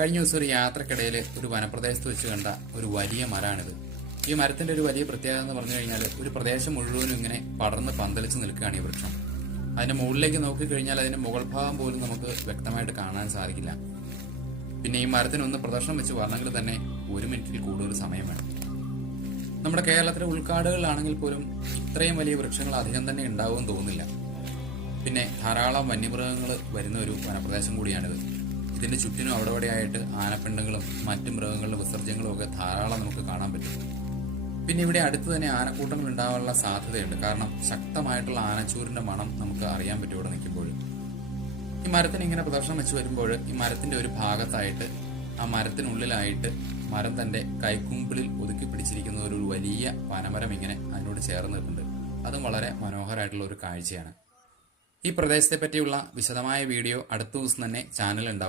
കഴിഞ്ഞ ദിവസം ഒരു യാത്രക്കിടയിൽ ഒരു വനപ്രദേശത്ത് വെച്ച് കണ്ട ഒരു വലിയ മരമാണിത്. ഈ മരത്തിന്റെ ഒരു വലിയ പ്രത്യേകത എന്ന് പറഞ്ഞു കഴിഞ്ഞാൽ ഒരു പ്രദേശം മുഴുവനും ഇങ്ങനെ പടർന്ന് പന്തലിച്ച് നിൽക്കുകയാണ് ഈ വൃക്ഷം. അതിന്റെ മുകളിലേക്ക് നോക്കിക്കഴിഞ്ഞാൽ അതിന്റെ മുകൾ ഭാഗം പോലും നമുക്ക് വ്യക്തമായിട്ട് കാണാൻ സാധിക്കില്ല. പിന്നെ ഈ മരത്തിനൊന്ന് പ്രദർശനം വെച്ച് വരണമെങ്കിൽ തന്നെ 1 മിനിറ്റിൽ കൂടുതൽ സമയം വേണം. നമ്മുടെ കേരളത്തിലെ ഉൾക്കാടുകളിലാണെങ്കിൽ പോലും ഇത്രയും വലിയ വൃക്ഷങ്ങൾ അധികം തന്നെ ഉണ്ടാവുമെന്ന് തോന്നുന്നില്ല. പിന്നെ ധാരാളം വന്യമൃഗങ്ങൾ വരുന്ന ഒരു വനപ്രദേശം കൂടിയാണിത്. ഇതിന്റെ ചുറ്റിനും അവിടെയായിട്ട് ആനപ്പിണ്ടങ്ങളും മറ്റു മൃഗങ്ങളുടെ വിസർജ്യങ്ങളും ഒക്കെ ധാരാളം നമുക്ക് കാണാൻ പറ്റും. പിന്നെ ഇവിടെ അടുത്ത് തന്നെ ആനക്കൂട്ടങ്ങൾ ഉണ്ടാവാനുള്ള സാധ്യതയുണ്ട്. കാരണം ശക്തമായിട്ടുള്ള ആനച്ചൂരിന്റെ മണം നമുക്ക് അറിയാൻ പറ്റും ഇവിടെ നിൽക്കുമ്പോൾ. ഈ മരത്തിന് ഇങ്ങനെ പ്രദർശനം വെച്ച് വരുമ്പോൾ ഈ മരത്തിന്റെ ഒരു ഭാഗത്തായിട്ട് ആ മരത്തിനുള്ളിലായിട്ട് മരം തന്റെ കൈക്കുമ്പിളിൽ ഒതുക്കി പിടിച്ചിരിക്കുന്ന ഒരു വലിയ പനമരം ഇങ്ങനെ അതിനോട് ചേർന്ന് നിൽക്കുന്നുണ്ട്. അതും വളരെ മനോഹരമായിട്ടുള്ള ഒരു കാഴ്ചയാണ്. ഈ പ്രദേശത്തെ പറ്റിയുള്ള വിശദമായ വീഡിയോ അടുത്ത ദിവസം തന്നെ ചാനൽ ഉണ്ടാവും.